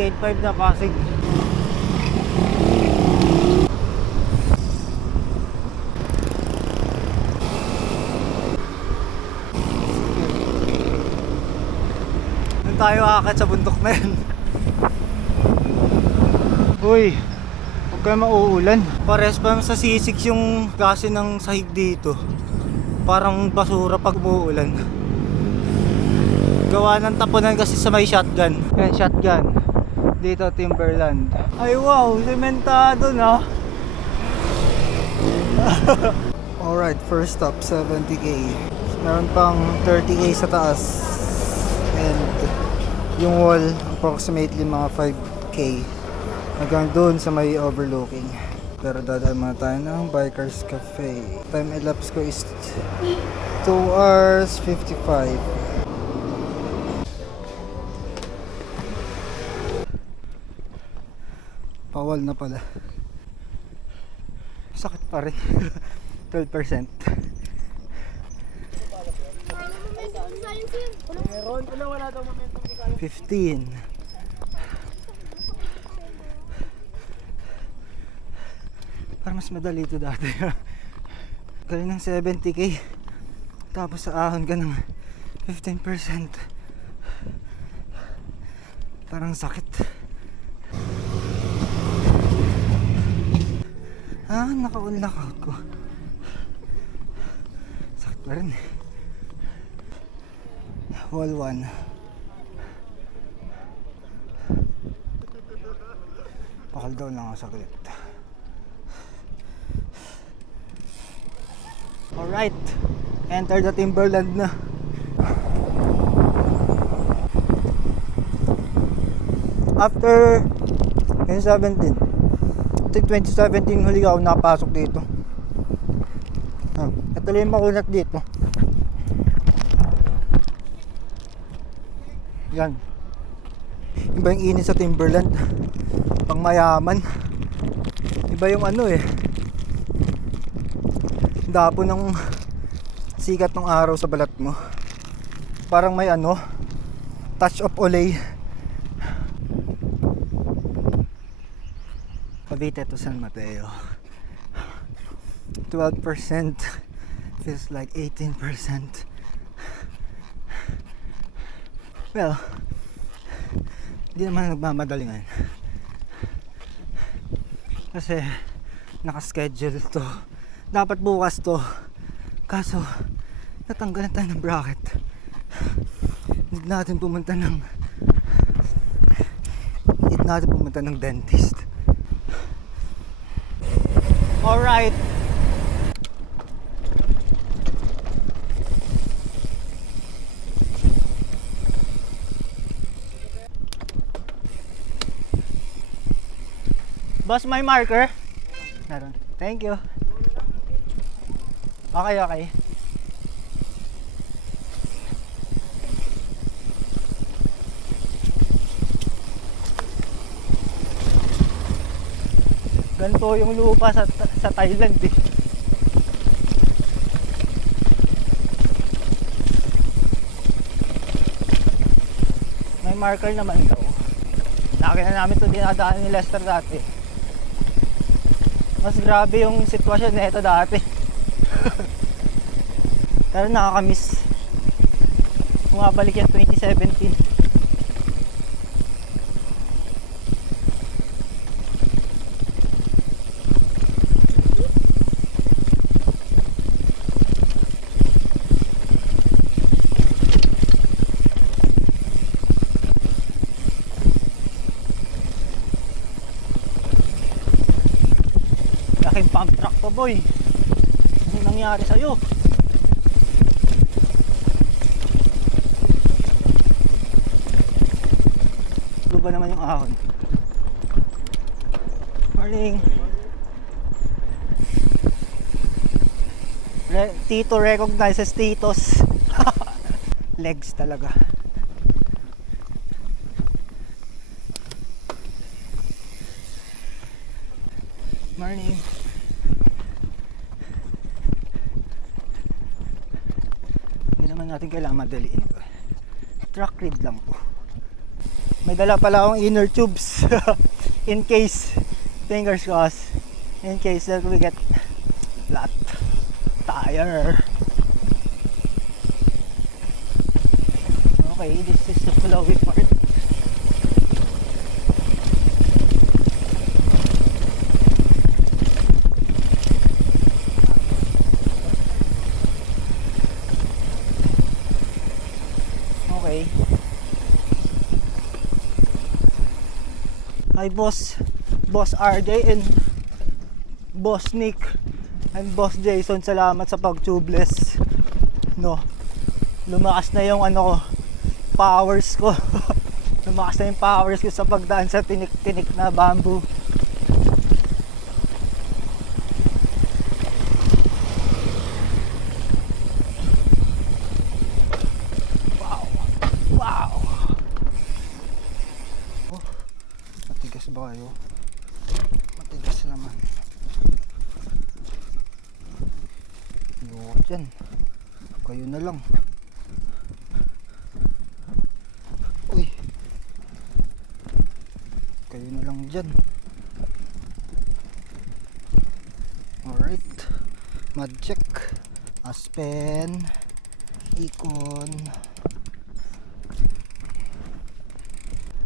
Gate 5 na Pasig. Doon tayo akit sa bundok na yun. Uy, huwag kayo mauulan. Pares pa sa sisik yung klase ng sahig dito. Parang basura pag umuulan. Gawa ng tapunan kasi sa may shotgun. Yan, shotgun. Dito, Timberland. Ay wow, sementado na. Alright, first stop, 70k. Meron pang 30k sa taas. And yung wall, approximately mga 5k. Hanggang doon sa may overlooking. Pero dadaan muna tayo ng Bikers Cafe. Time elapsed ko is 2 hours 55. Pawal na pala. Sakit pa rin. 12%. Meron, wala daw momentum. 15. Para mas madali ito dati. Dali ng 70k. Tapos sa ahon ka ng 15%. Parang sakit. Naka-unlock out ko. Sakit pa rin. Wall 1. Pakal down lang ako saglit. Alright, enter the Timberland na. After 2017, I think 2017 huli ako napasok dito. Ito lang yung makunat dito. Yan. Iba yung init sa Timberland. Pang mayaman. Iba yung ano eh. Dapo ng sikat ng araw sa balat mo. Parang may ano, touch of Olay. Cavite to San Mateo. 12% feels like 18%. Well, hindi naman nagmamadali ngayon. Kasi naka-schedule to. Dapat bukas to. Kaso natanggalan tayo ng bracket. Need natin pumunta ng dentist. Alright. Boss, may marker? Meron. Thank you. Okay. Ganito yung lupa sa Thailand eh. May marker naman daw. Laki na namin ito dinadaan ni Lester dati. Mas grabe yung sitwasyon na ito dati. Pero nakakamiss. Bumabalik yan 2017. Laking pump truck to boy. Anong nangyari sa'yo? Ba naman yung ahon. Morning. Tito recognizes titos. Legs talaga. Morning. Hindi naman natin kailangan madaliin ito. Truck read lang po. May dala pala akong inner tubes. In case, fingers crossed, in case that we get flat tire. Okay, this is the flowy part. Okay. Hi boss RJ and boss Nick and boss Jason, salamat sa pag-tubeless. No, lumakas na yung ano ko, powers ko. Lumakas na yung powers ko sa pagdaan sa tinik-tinik na bamboo. Wow. Oh, matigas ba kayo? Matigas naman. Ayoko dyan. Kayo na lang. Uy. Kayo na lang dyan. Alright. Mud check. Aspen. Ikon.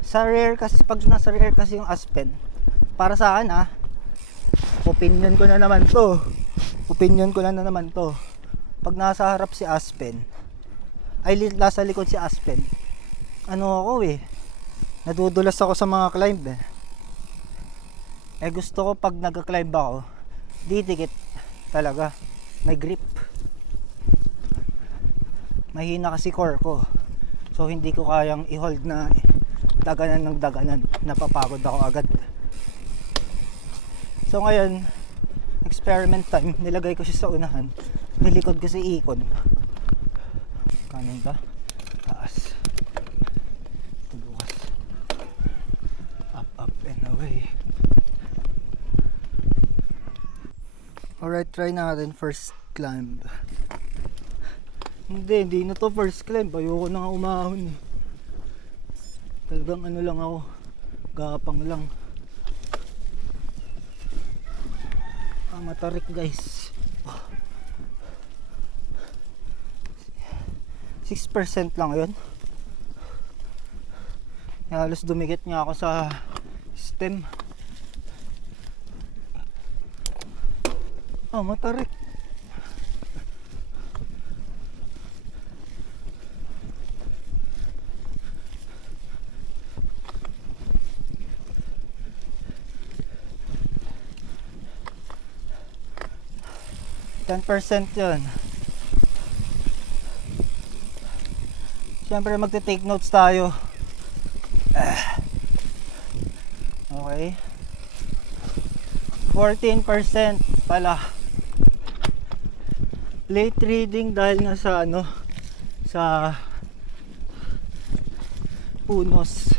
Sa rear kasi, pag nasa rear kasi yung Aspen, para sa akin opinion ko na naman to, pag nasa harap si Aspen, nasa likod si Aspen, ano ako nadudulas ako sa mga climb gusto ko pag nagka-climb ako, didikit talaga, may grip, mahina kasi core ko, so hindi ko kayang i-hold na daganan, napapagod ako agad. So ngayon, experiment time, nilagay ko siya sa unahan, nilikod ko si Ikon. Kanin ba? Taas. Tubukas. Up and away. Alright, try natin first climb. Hindi na to first climb, ayoko na nga umahon Talagang ano lang ako, gapang lang. Matarik guys. 6% lang yun. Halos dumikit nga ako sa stem. Matarik. %, yun. Siyempre magte-take notes tayo. Okay. 14% pala. Late reading dahil nga sa sa punos.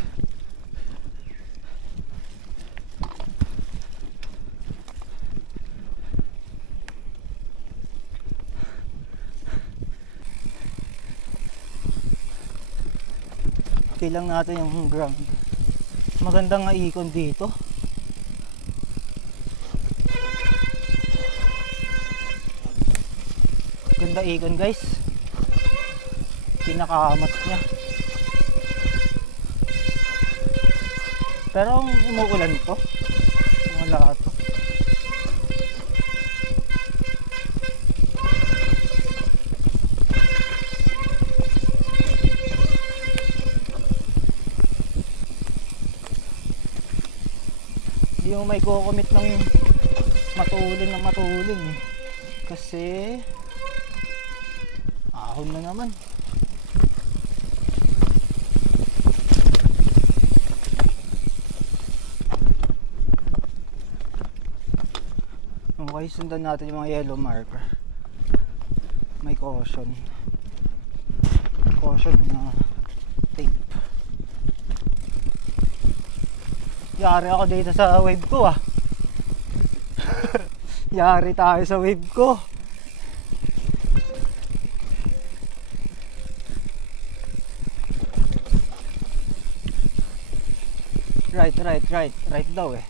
Lang natin yung ground. Maganda nga ikon dito. Ganda ikon guys. Pinakamat niya. Pero umuulan to. Wala to. Yung may kukumit ng matulin kasi ahon na naman. Okay, sundan natin yung mga yellow marker. May caution na tape. Yari ako dito sa wave ko Yari tayo sa wave ko. Right daw eh.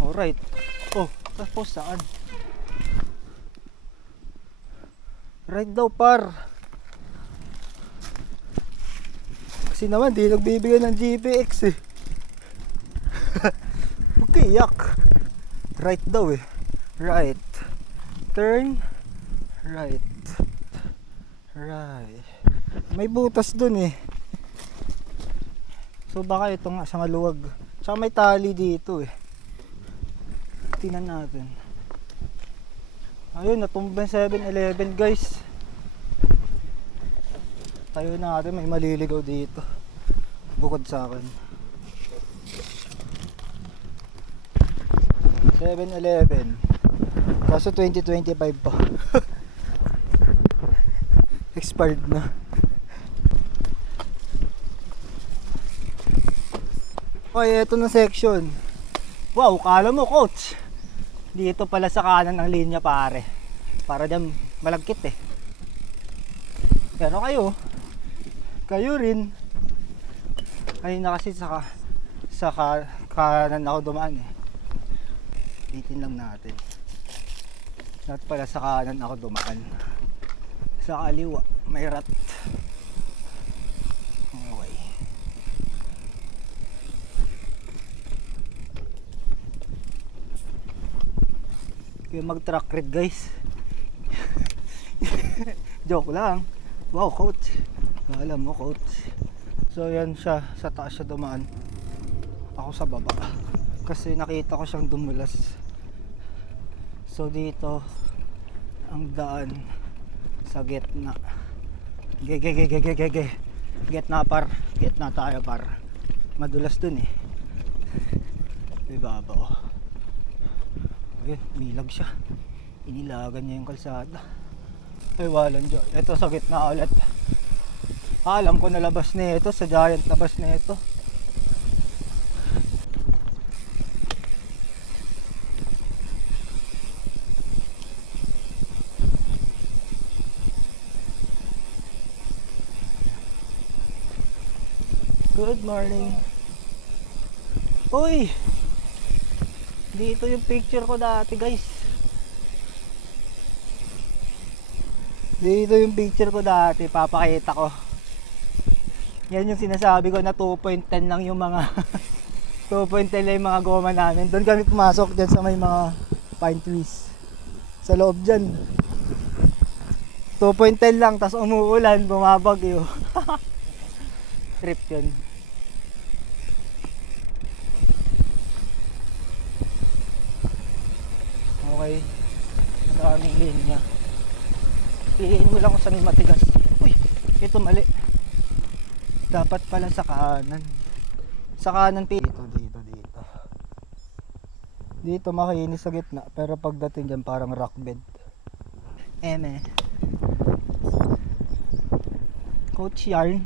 Alright. Oh, tapos saan? Right daw par. Kasi naman di nagbibigay ng GPX eh. Okay, yak. Right daw eh. Right. Turn. Right. Right. May butas dun eh. So baka ito nga sa maluwag. Tsaka may tali dito eh. Tingnan natin. Ayun, natumba yung 7-Eleven guys. Tayo natin, may maliligaw dito. Bukod sa akin. 7-Eleven. Kaso 2025 pa. Expired na. Okay, eto na section. Wow, kala mo coach. Dito pala sa kanan ng linya pare. Para dyan malagkit eh. Pero kayo rin. Ayun na kasi sa kanan ako dumaan eh. Itin lang natin. Dapat pala sa kanan ako dumaan. Sa kaliwa may rat. Okay. Kaya mag-track red guys. Joke lang. Wow coach. Alam mo coach. So yan siya, sa taas siya dumaan. Ako sa baba. Kasi nakita ko siyang dumulas. So dito ang daan sa gitna. Gitna par. Gitna tayo par. Madulas dun eh. Ibaba oh. Ayun, milag siya. Inilagan niya yung kalsada. Ay walang dyan. Ito sa gitna ulit. Alam ko nalabas na ito. Sa giant labas na ito. Good morning. Uy! Dito yung picture ko dati guys. Dito yung picture ko dati. Papakita ko. Yan yung sinasabi ko na 2.10 lang yung mga 2.10 lang yung mga goma namin. Doon kami pumasok dyan sa may mga pine trees. Sa loob dyan. 2.10 lang. Tas umuulan. Bumabagyo. Trip yun. Okay. Ang daming linya. Piliin mo lang kung saan matigas. Uy, ito mali. Dapat pala sa kanan. Sa kanan dito. Dito makinis sa gitna. Pero pagdating dyan parang rock bed. Coach yarn.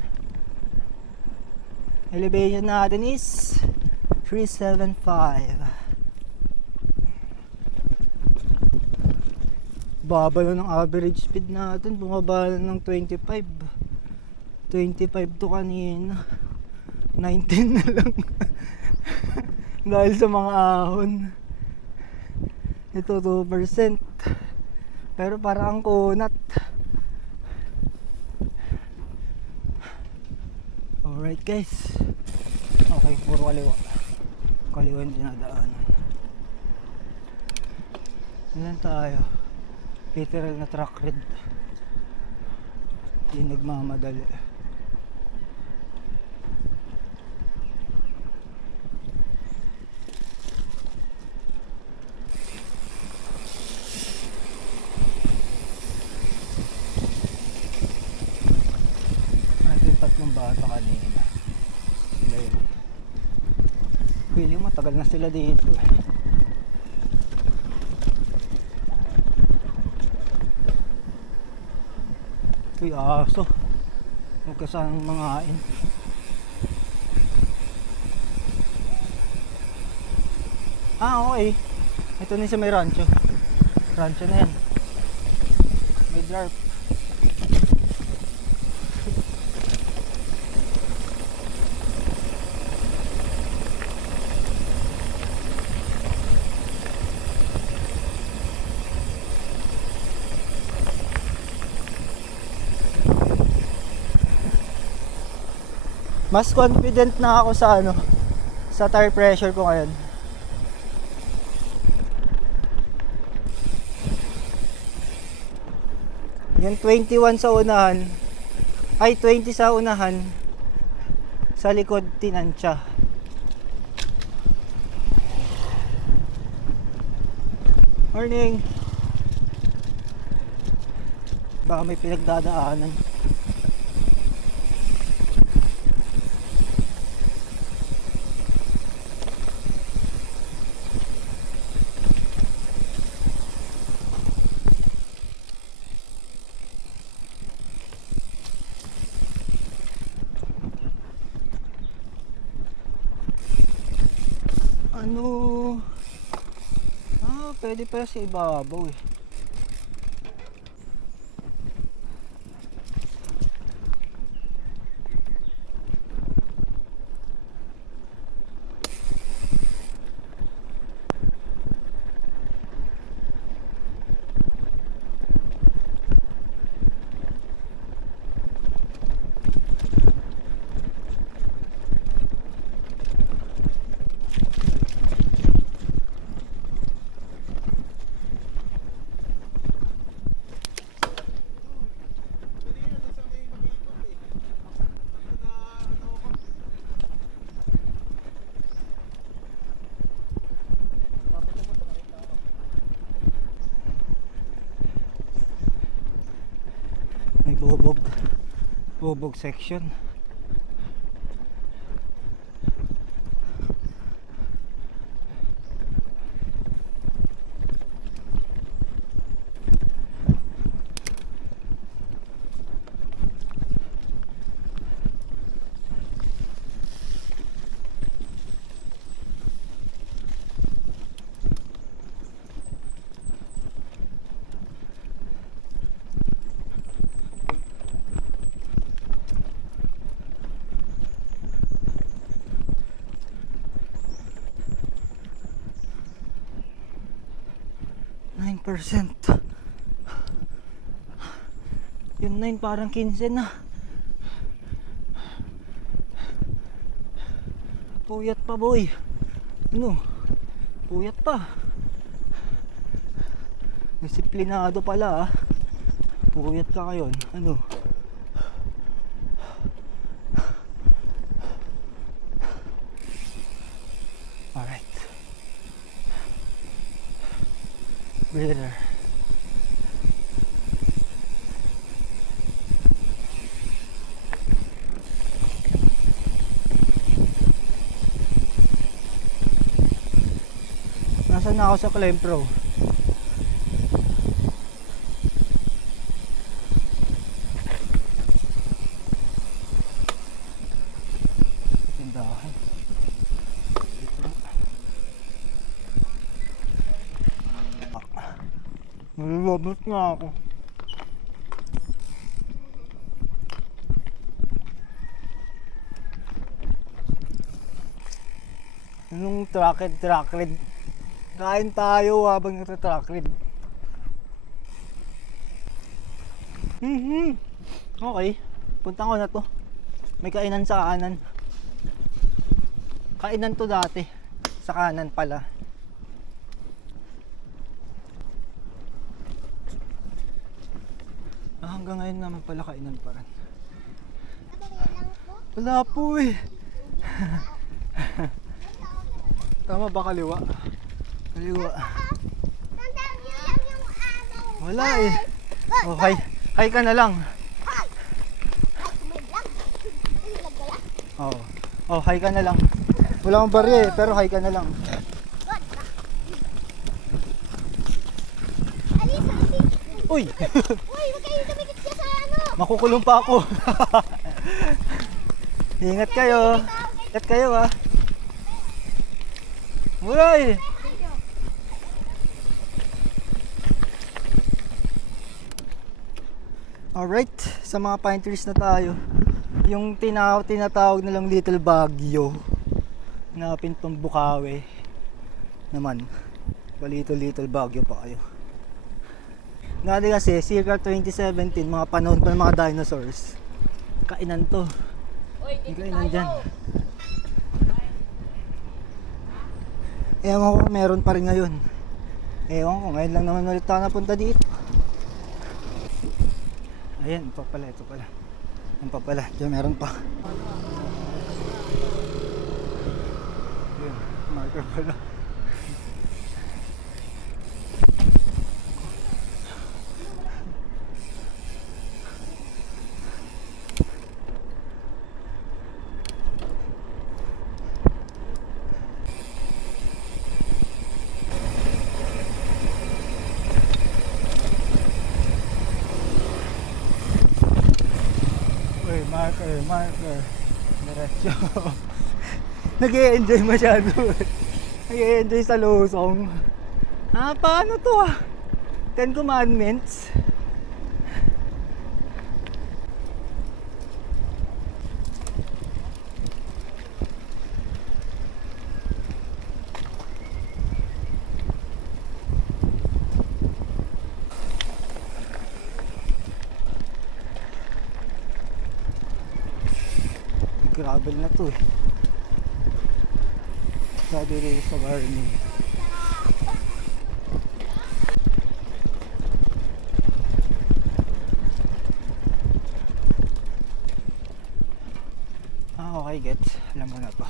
Elevation natin is 375. Baba na ng average speed natin. Bumaba na ng 25. 25 to kanina. 19 na lang. Dahil sa mga ahon. Ito 2%. Pero parang kunat. Alright guys. Okay, puro kaliwa. Kaliwa yung dinadaanan. Ilan tayo? Literal na track red. Hindi nagmamadali. Tatlong bata kanina. Sila yun. Feeling matagal na sila dito. Uy, aso. Huwag ka sanang mangain. Okay. Ito na sa may rancho. Rancho na yan. May dwarf. Mas confident na ako sa ano, sa tire pressure ko ngayon. Yung 21 sa unahan, ay 20 sa unahan, sa likod tinansya. Morning. Baka may pinagdadaanan. Ano? Pwede pa sa ibabaw eh. May bubog section. %. Yung 9 parang 15 na. Puyat pa boy. Ano? Puyat pa. Disiplinado pala ah. Puyat ka ngayon. Ano? Alright. Breather. Nasaan na ako sa Climb Pro? Tindahan. Dito na. Nalilabot nga ako. Anong track red? Kain tayo habang nagta-track red. Okay. Punta ko na to. May kainan sa kanan. Kainan to dati. Sa kanan pala. Hanggang ngayon naman pala kainan pa rin. Wala po eh. Tama ba kaliwa? Kaliwa. Wala eh. Oh, hi ka na lang. Oh, hi ka na lang. Wala akong barya eh, pero hi ka na lang. Uy! Uy, wag kayo dumikit siya sa ano. Makukulong pa ako. Ingat kayo. Ingat kayo ah. Uy! Alright, sa mga pine trees na tayo. Yung tinatawag na lang Little Baguio na Pintong Bukawi naman. Balito Little Baguio pa kayo. Dati kasi, circa 2017, mga panahon pa ng mga dinosaurs. Kainan to. Hindi kayo nandyan. Ewan ko kung meron pa rin ngayon. Ewan ko, ngayon lang naman ulit ako napunta dito. Ayan, ito pala. Yan pa pala, diyan meron pa. Yun, marker pala. Uy, marker. Diretso. Nag-i-enjoy masyado. Nag-i-enjoy sa Luzon. Paano to Ten Commandments. Gravel na to sabi rin sa Garmin. Okay, gets. Alam mo na to.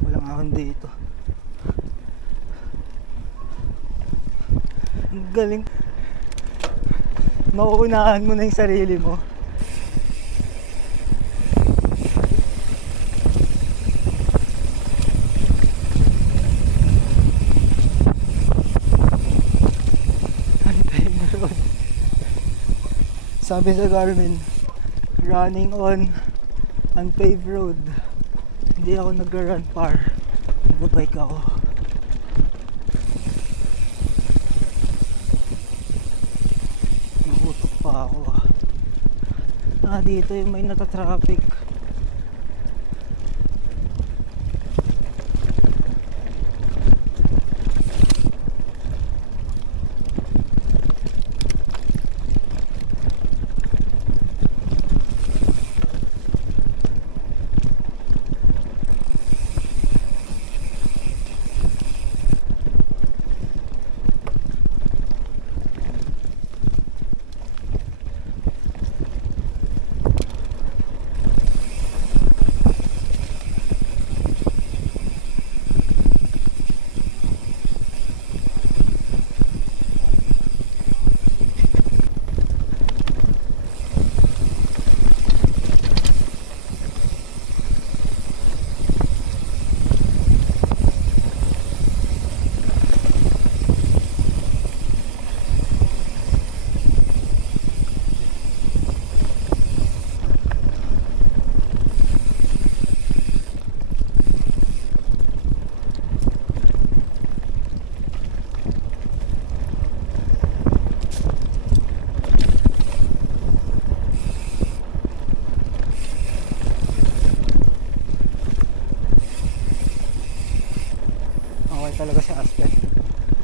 Walang ahon dito. Ang galing. Mauunahan mo na yung sarili mo. Sabi sa Garmin, running on unpaved road. Hindi ako nag-run far. Nagbabike ako. Nahutok pa ako. Dito yung may nata-traffic. Talaga sa aspen.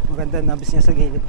Maganda nabis niya sa gilid.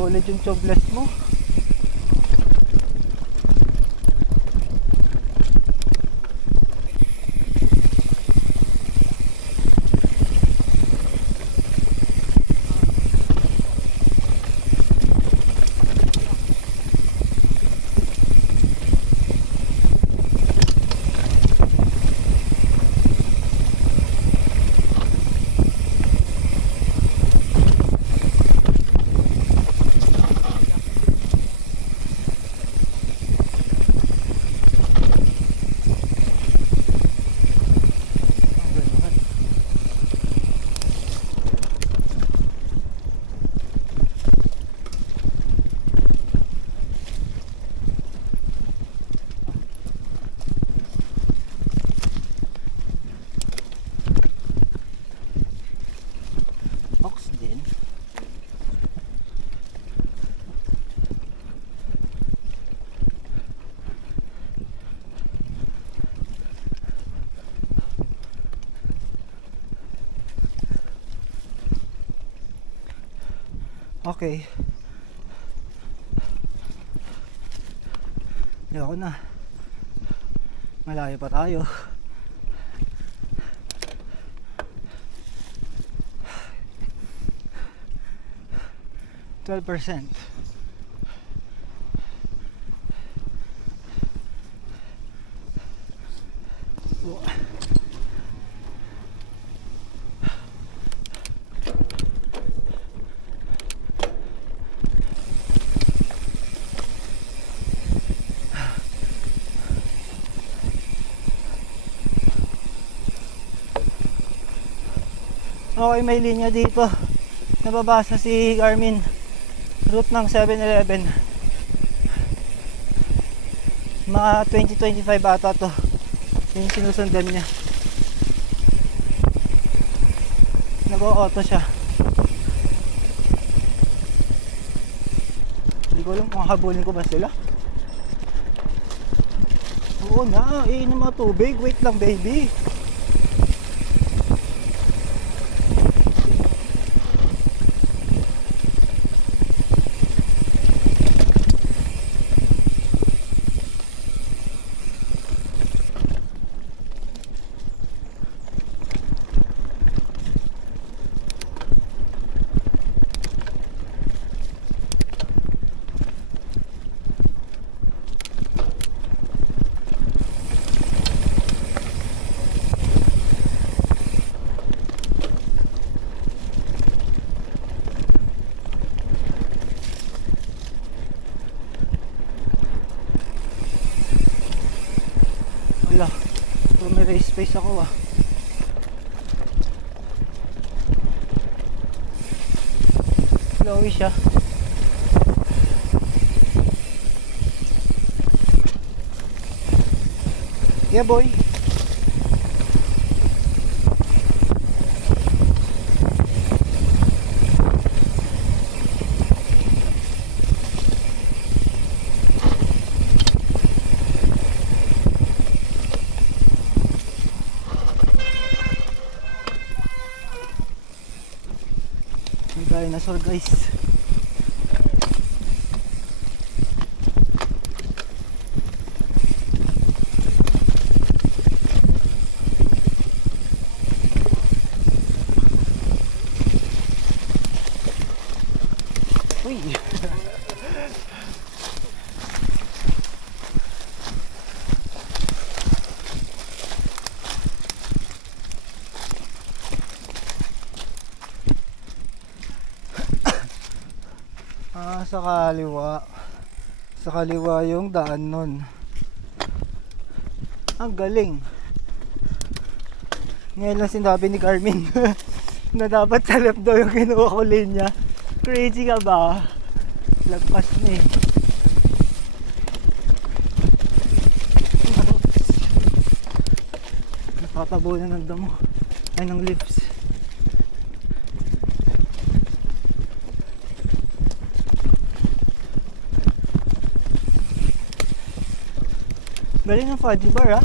Solid yung tubeless mo. Oxygen. Okay. Ayoko na. Malayo pa tayo. %. Okay, may linya dito. Nababasa si Garmin. Route ng 7-Eleven. Mga 20-25 ata to. Yung sinusundan niya. Nag-o-auto siya. Hindi ko alam kung habulin ko ba sila. Oo na, iinom mga tubig. Wait lang, baby. Wala. So, may race space ako ah. Slowy siya. Yeah boy. Dinosaur guys. Uy. Sa kaliwa. Sa kaliwa yung daan nun. Ang galing. Ngayon lang sinabi ni Garmin na dapat sa left daw yung kinuha ko linya. Crazy ka ba? Lagpas na eh. Nakatabaw na ng damo. Ay, ng lips. Galing ng fudgy bar ah.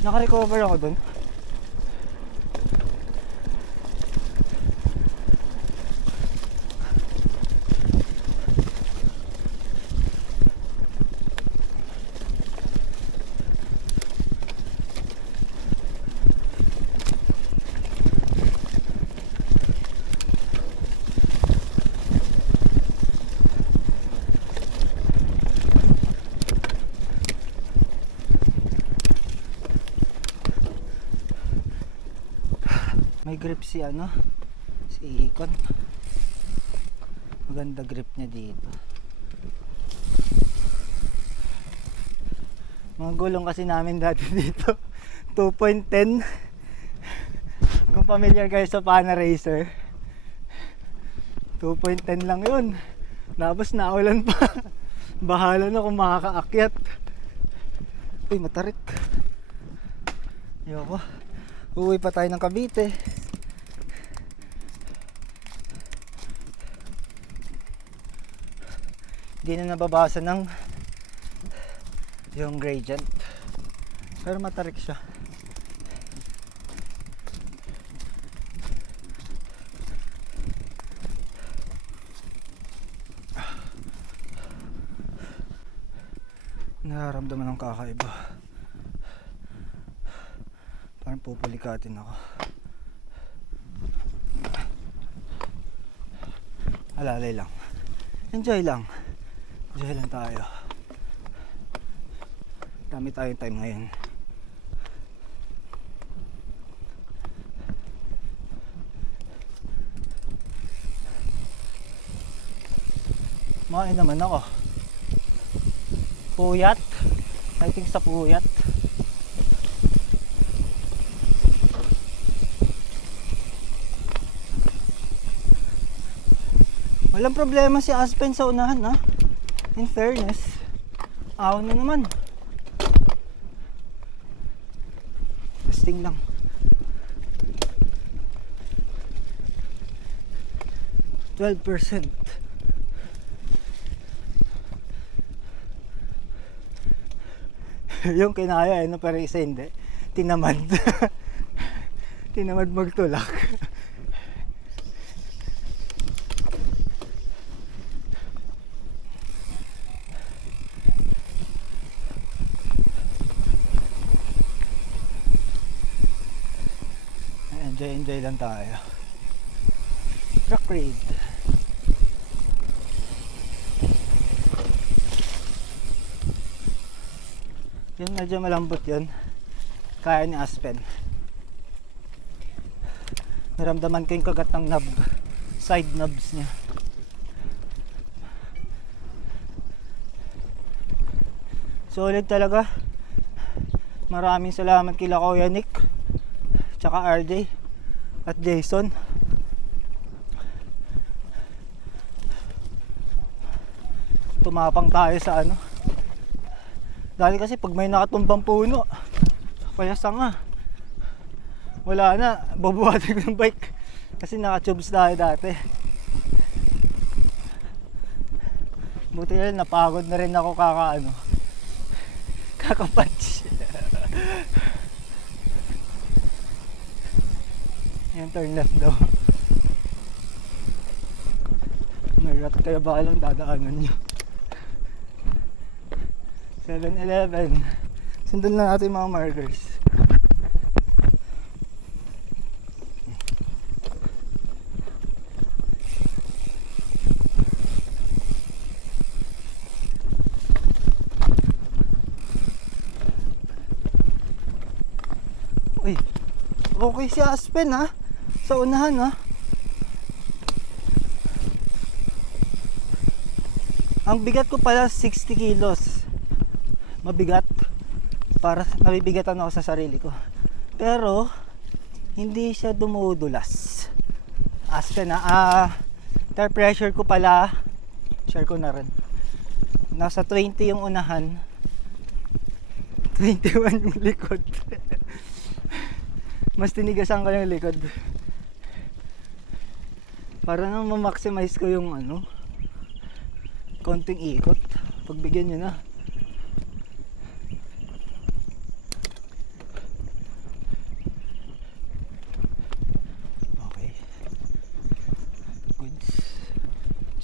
Naka-recover ako dun. May grip si ano, si Icon. Maganda grip niya dito. Mga gulong kasi namin dati dito 2.10. Kung familiar kayo sa Pana Racer, 2.10 lang yun. Tapos naulan pa. Bahala na kung makakaakyat. Uy, matarik. Yoko. Uwi pa tayo ng Cavite. Hindi na nababasa ng yung gradient. Pero matarik siya. Nararamdaman ng kakaiba. Parang pupulikatin ako. Alalay lang. Enjoy lang. Enjoy lang tayo. Dami tayong time ngayon. Kumain naman ako. Puyat. I think sa puyat. Walang problema si Aspen sa unahan, ha? In fairness. Ahon na naman. Testing lang. %12. Yung kinaya, ano, pero isa hindi. Tinamad. Tinamad magtulak. Enjoy lang tayo. Truck raid. Yung medyo malambot yun, kaya ni Aspen. Naramdaman ko yung kagat ng knob, side knobs niya. Solid talaga. Maraming salamat kila Kuya Nick, tsaka RJ at Jason. Tumapang tayo sa ano. Dahil kasi pag may nakatumbang puno, kaya sanga, wala na, babuhatin ko ng bike. Kasi naka-tubes tayo dati. Buti na napagod na rin ako kaka-punch. Yan, turn left daw. May rat kaya ba lang dadaanan nyo? 7-Eleven. Sundan lang natin mga markers. Uy, okay si Aspen, ha? Sa unahan, ha? Ang bigat ko pala 60 kilos. Mabigat. Para nabibigatan ako sa sarili ko. Pero hindi siya dumudulas. Aspen, tire pressure ko pala, share ko na rin. Nasa 20 yung unahan, 21 yung likod. Mas tinigasan ko yung likod para na ma-maximize ko yung konting ikot. Pagbigyan nyo na. Okay, goods,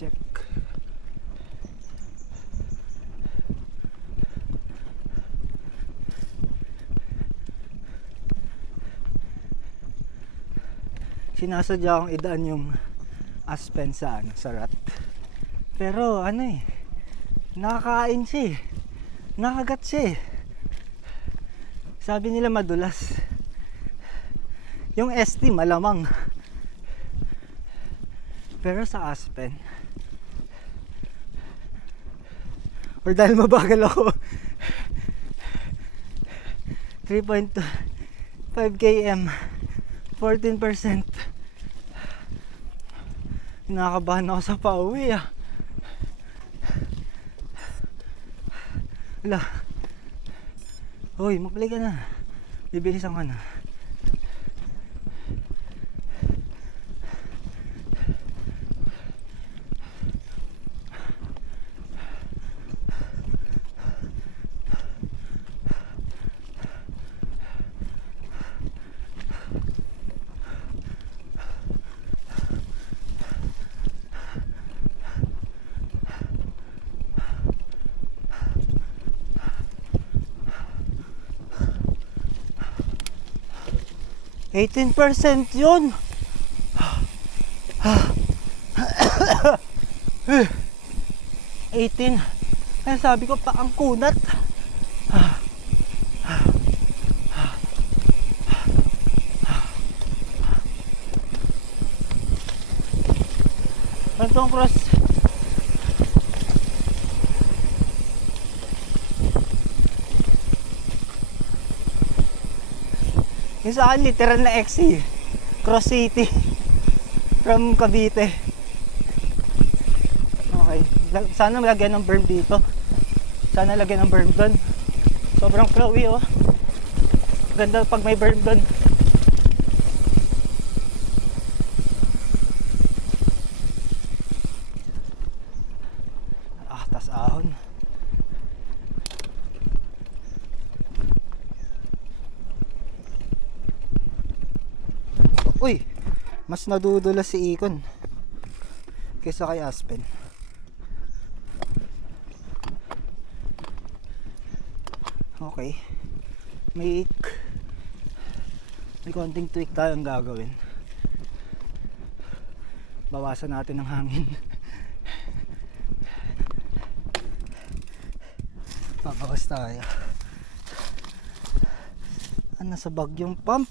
check. Sinasadya akong idaan yung Aspen sa sa rat. Pero nakakain siya, nakagat siya. Sabi nila madulas. Yung ST malamang. Pero sa Aspen, or dahil mabagal ako, 3.5 km, 14%. Nakakabahan ako sa pauwi ah. Wala. Hoy, mag-play ka na. Bibilisan ka na. %, yun. 18. Ay, sabi ko pa ang kunat. Pantong cross. Yung sa akin, literal na XC. Cross City. From Cavite. Okay. Sana lagyan ng berm dito. Sana lagyan ng berm doon. Sobrang flowy oh. Ganda pag may berm doon. Ah, tas ahon. Uy, mas nadudula si Icon kaysa kay Aspen. Okay, may konting tweak tayong gagawin. Bawasan natin ng hangin. Babawas tayo. Nasa bagyong pump.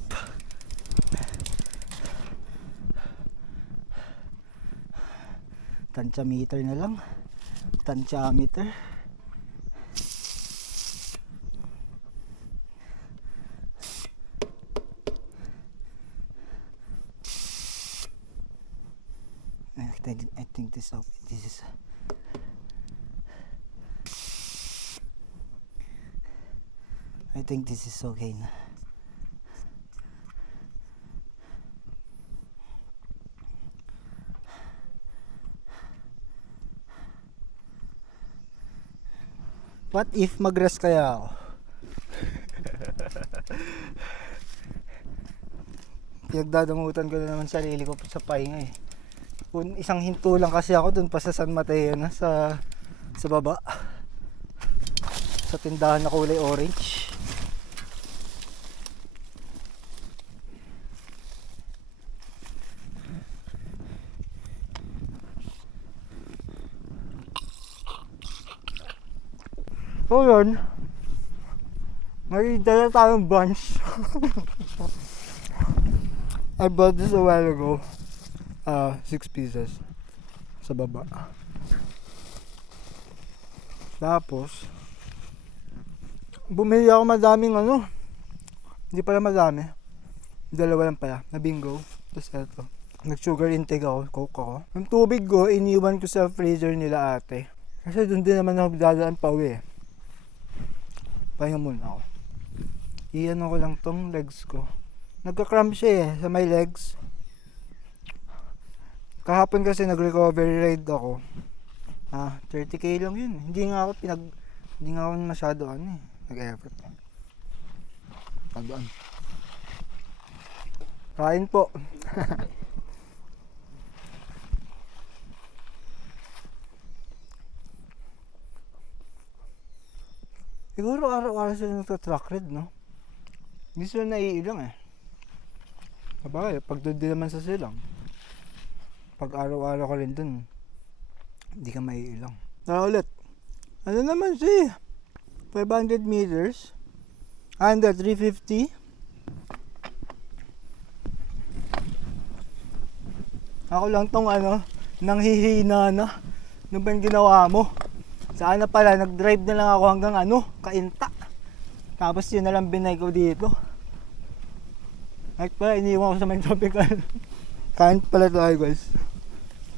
Tantiameter na lang. Tantiameter. I think this is I think this is okay na. What if mag-rest kaya ako? Pinagdadamutan ko na naman sarili ko sa pahinga eh. Kung isang hinto lang kasi ako dun pa sa San Mateo na sa baba. Sa tindahan na kulay orange. So yun, may dala tayong bunch. I bought this a while ago. 6 pieces sa baba. Tapos bumili ako madaming hindi pala madami, dalawa lang pala na bingo. Tapos eto, nag sugar intake ako, coke ako. Yung tubig ko iniwan ko sa freezer nila ate, kasi dun din naman ako dadaan pa uwi. Pahinga muna ako. Iyan ko lang tong legs ko. Nagka-cramp siya eh sa my legs. Kahapon kasi nag-recovery ride ako. 30k lang yun. Hindi nga ako masyado nag-effort. Pagdaan. Kain po. Siguro araw-araw sila nagta-track ride, no? Hindi sila naiilang eh. Sabagay, pag doon din naman sa silang. Pag araw-araw ka rin dun, hindi ka maiilang. Tara ulit. Ano naman si 500 meters. 350. Ako lang tong nanghihina na. Ano ba yung ginawa mo? Sana pala, nag-drive na lang ako hanggang Kainta. Tapos yun na lang binay ko dito. At pala, iniwan ko sa may tropical. Kain pala tayo guys.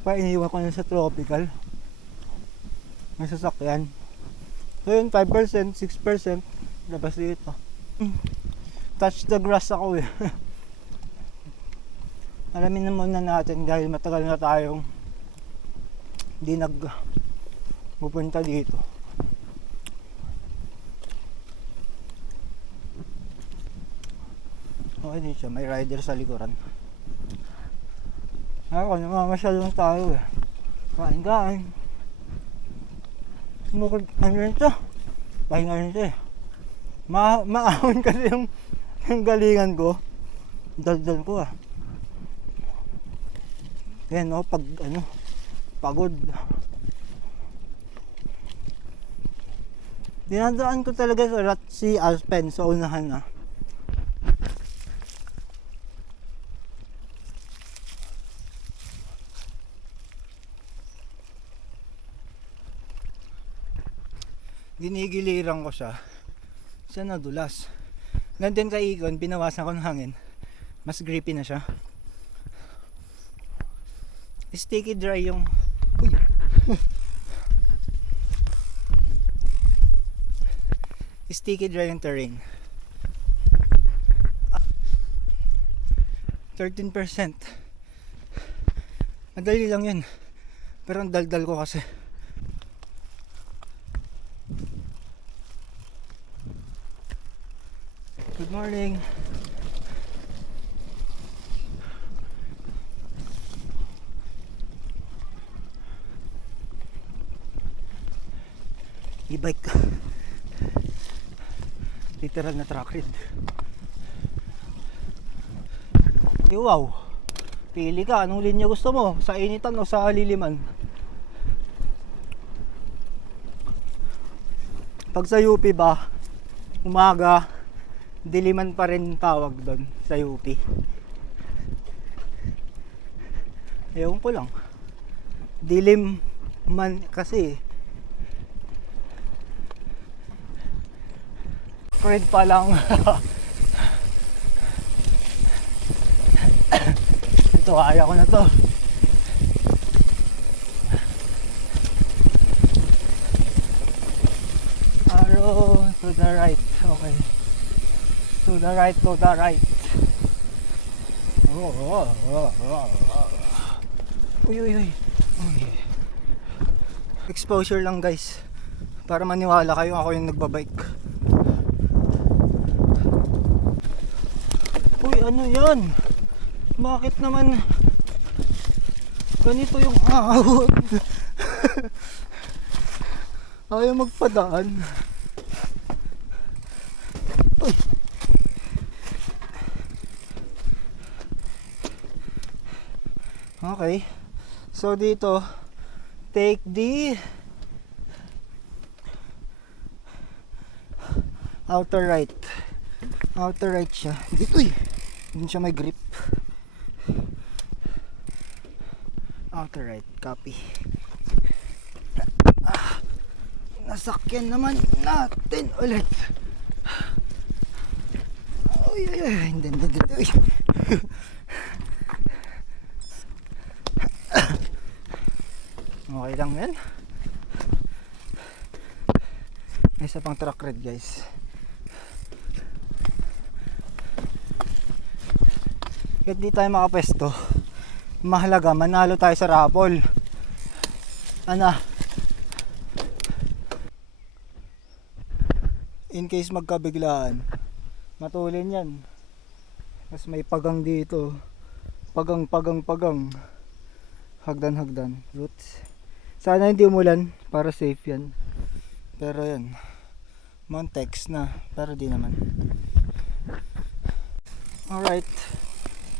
Pa iniwan ko na sa tropical. May sasakyan. So yun, 5%, 6%. Labas dito. Touch the grass ako eh. Alamin na muna natin dahil matagal na tayong hindi pupunta dito. Okay din siya, may rider sa likuran. Ako, namamasyal lang tayo eh. Kain. Ano rin siya? Pahinga rin siya eh. Maahon kasi yung galingan ko. Daldal ko ah. Yan pag pagod. Dinadaan ko talaga si Aspen sa unahan na. Ginigiliran ko siya. Siya nadulas. Ganun kay Ikon, binawasan ko ng hangin. Mas grippy na siya. Sticky dry yung sticky dry yung terrain. 13%. Madali lang yun. Pero ang daldal ko kasi. Good morning. E-bike. Literal na track ride. Wow. Pili ka, anong linya gusto mo? Sa initan o sa liliman? Pag sa UP ba, umaga, diliman pa rin tawag doon sa UP. Ewan ko lang. Dilim man kasi. Cred pa lang. Ito, kaya ko na to. Arrow to the right. Okay. To the right, to the right. Uy. Exposure lang guys. Para maniwala kayo ako yung nagbabike. Uy, ano yan? Bakit naman ganito yung ahon? Ayaw magpadaan. Uy. Okay. So dito, take the outer right. Outer right siya. Dito eh. Hindi siya may grip. Outer right. Copy. Nasakyan naman natin ulit. Uy. Hindi. Uy. Okay lang yan. May isa pang track ride guys. Kahit di tayo makapwesto, mahalaga manalo tayo sa raffle. In case magkabiglaan, matulin yan. Mas may pagang dito. Pagang. Hagdan. Roots. Sana hindi umulan para safe yan. Pero yan, Montex na, pero di naman. Alright.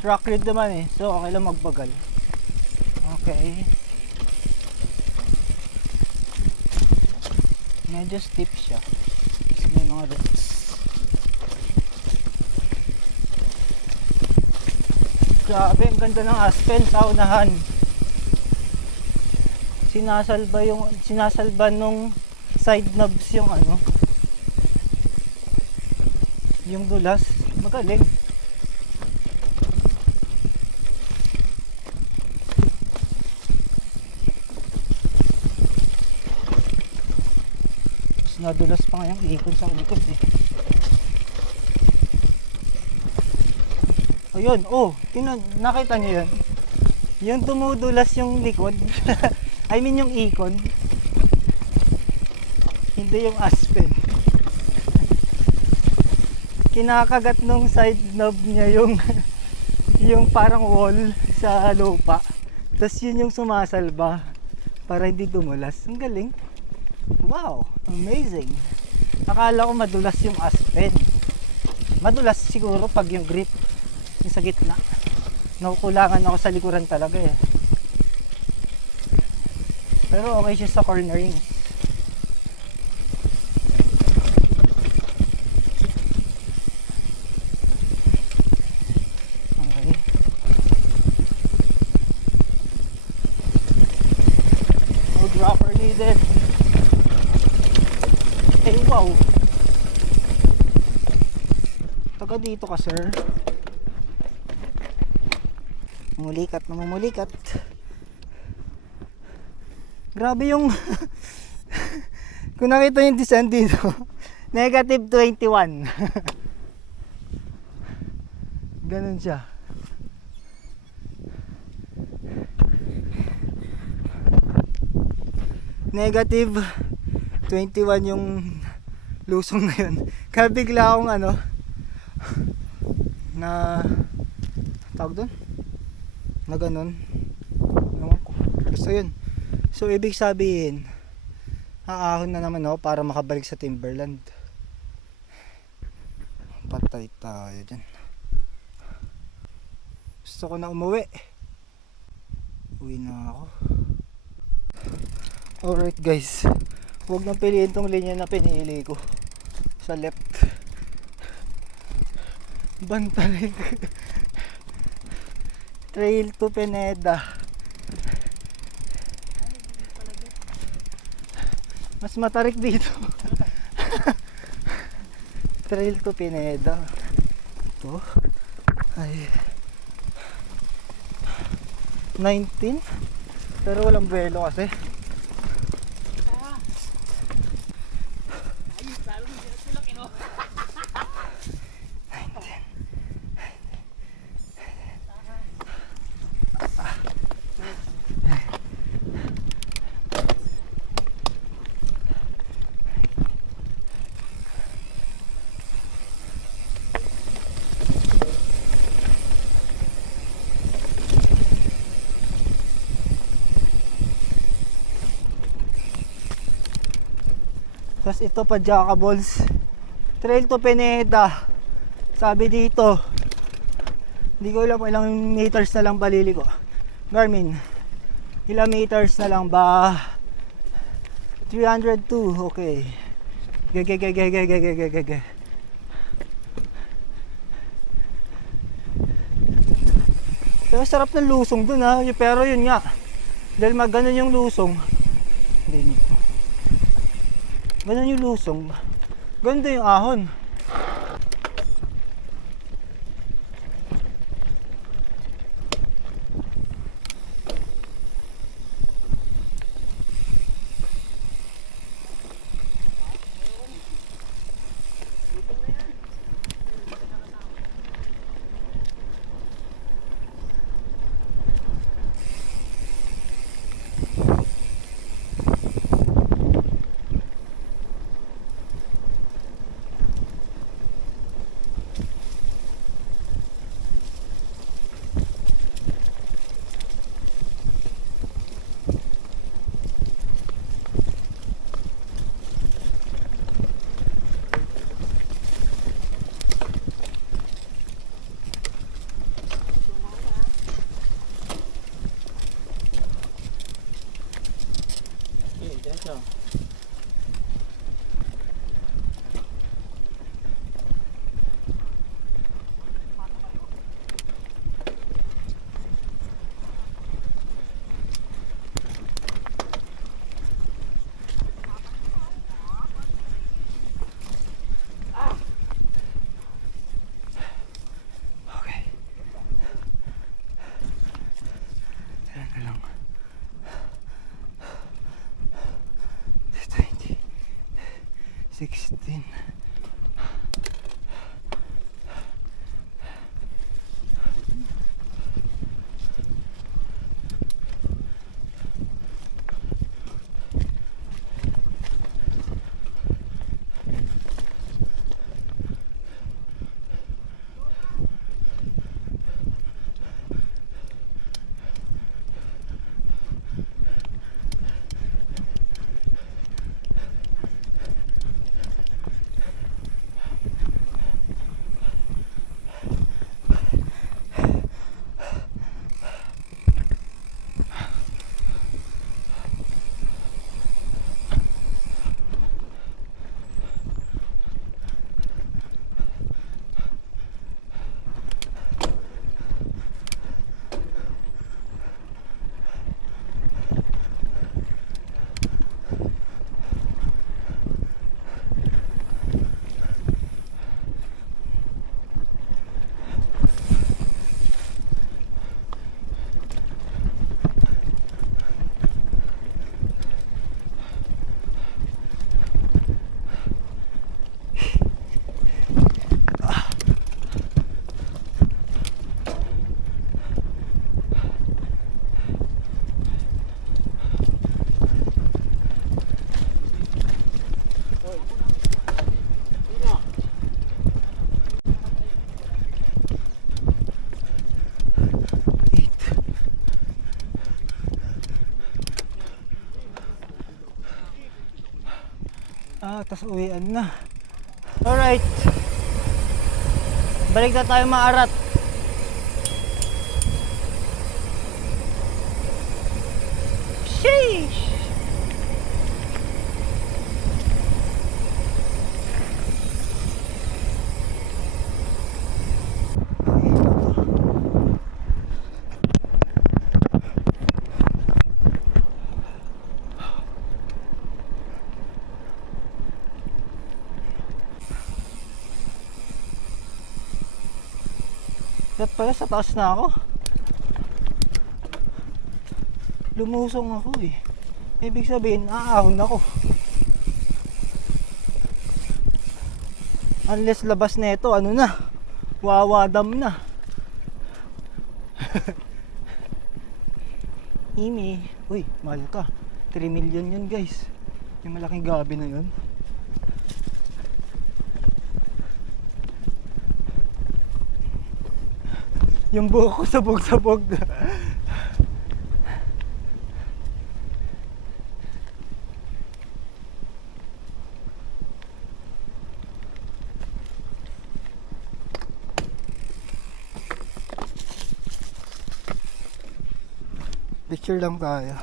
Track ride naman so okay lang magbagal. Okay. Medyo steep siya. Kasi may mga roots. Grabe, ang ganda ng aspen sa unahan. Sinasalba nung side knobs yung ano, yung dulas. Magaling. Mas nadulas pa nga yung ikon sa likod eh. Ayun, oh, nakita niyo yun? Yung tumudulas yung likod. I mean yung ikon. Hindi yung aspen. Kinakagat nung side knob niya yung yung parang wall sa lupa. Tapos yun yung sumasalba para hindi dumulas. Ang galing. Wow, amazing. Akala ko madulas yung aspen. Madulas siguro pag yung grip yung sa gitna. Nakukulangan ako sa likuran talaga eh. Pero okay siya sa cornering. Okay. No dropper needed. Hey, wow. Taga dito ka, sir. Namumulikat. Grabe yung kung nakita yung descent dito, negative 21. Ganun siya. Negative 21 yung lusong na yun. Kaya bigla akong ano na tawag doon na ganun. Ewan ko. Basta yun. So ibig sabihin aahon na naman ako para makabalik sa Timberland. Patay tayo dyan. Gusto ko na umuwi. Uwi na ako. Alright guys, huwag nang piliin tong linya na pinili ko sa left. Bantalik. Trail to Pineda. Mas matarik dito. Trail to Pineda. Ito ay 19 pero walang buwelo kasi. Tapos ito pa Jackables Trail to Pineda. Sabi dito, hindi ko alam ilang meters na lang balili ko. Garmin, ilang meters na lang ba? 302, okay. Gege. Pero sarap ng lusong dun ha. Pero yun nga, dahil maganon yung lusong, ganun yung lusong, ganda yung ahon. 16. Tas uwian na. Alright. Balik na tayo maarat. Sheesh! Dapat pala sa taas na ako. Lumusong ako eh. Ibig sabihin, aahon ako. Unless labas na ito, ano na? Wawadam na. Imi. Uy, mahal ka. 3 million yun guys. Yung malaking gabi na yun. Yung buhok ko sabog-sabog. Picture lang tayo.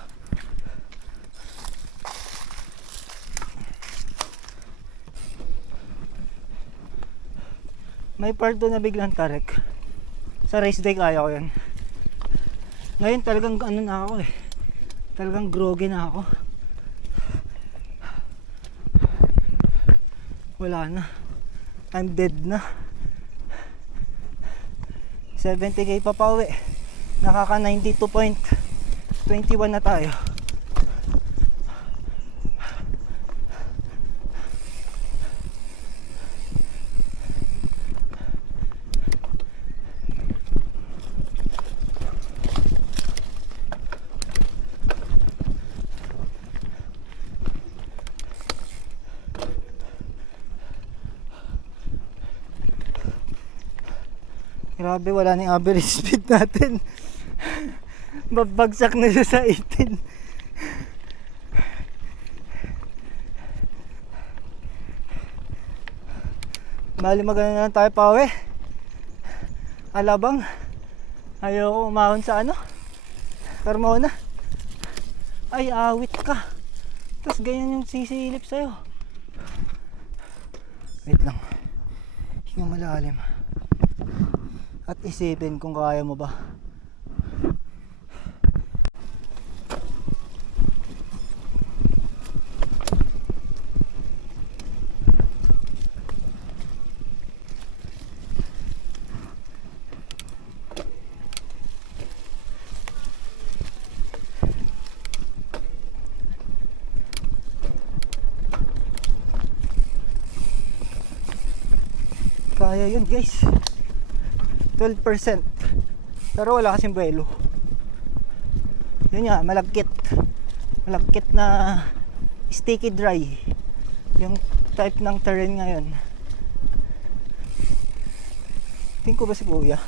May part doon na biglang tarik. Sa race day kaya ko yun. Ngayon talagang ano na ako eh. Talagang groggy na ako. Wala na. I'm dead na. 70k pa pauwi. Nakaka 92.21 na tayo. Grabe, wala na yung average speed natin. Babagsak na siya sa 18. Bali magana na lang tayo pauwi. Alabang. Ayoko umahon sa ano, Carmona. Ay, awit ka. Tapos ganyan yung sisilip sa'yo. Wait lang. Hinga malalim. At isipin kung kaya mo ba. kaya yun guys. 12%. Pero wala kasing buwelo. Yun nga, malagkit. Malagkit na sticky dry. Yung type ng terrain ngayon. Tingin ko ba si Kuya?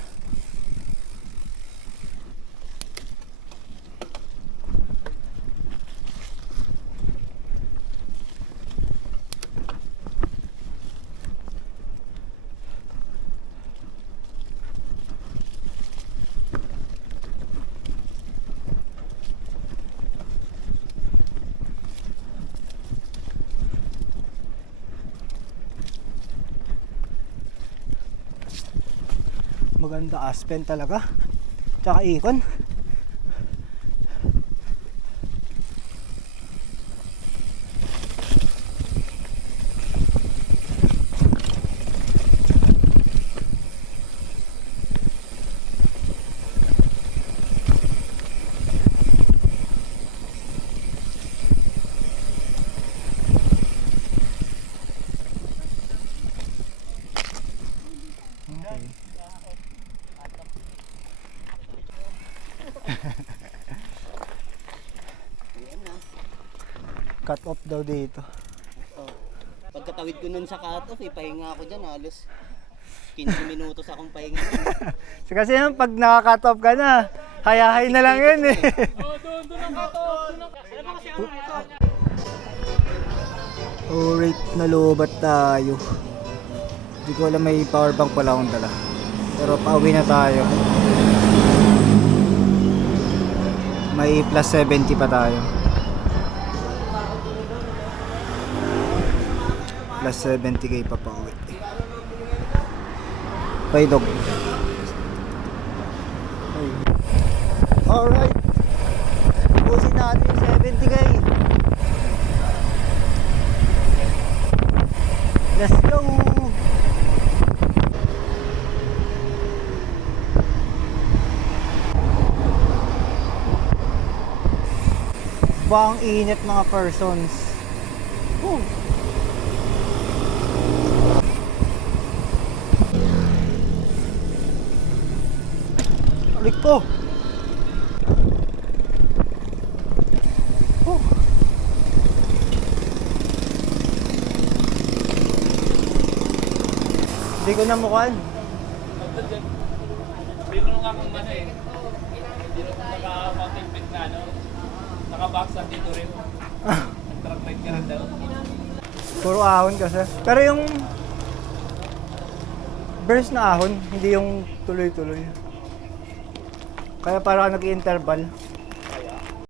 Maganda Aspen talaga. Tsaka ikon. Cut off daw dito. Pagkatawid ko nun sa cut-off, pahinga ako dyan. Halos 15 minutos akong pahinga. So, kasi yan, pag naka-cut off ka na, hayahay na lang yun eh. Alright, nalubat tayo. Hindi ko alam, may power bank pala akong dala. Pero pauwi na tayo. May plus 70 pa tayo. Plus 70k pa pauwi. Bye dog. Alright. Ubusin natin yung 70k. Let's go. Bang init mga persons. Woo. Alik ko. Oh. Hindi ko na mukhaan. Binulong akong ano eh. Hindi na naka-mountain pit na ano. Naka-boxer dito rin. Nag-truck ride ka rin daw. Puro ahon kasi. Pero yung burst na ahon, hindi yung tuloy-tuloy. Kaya parang nag-interval.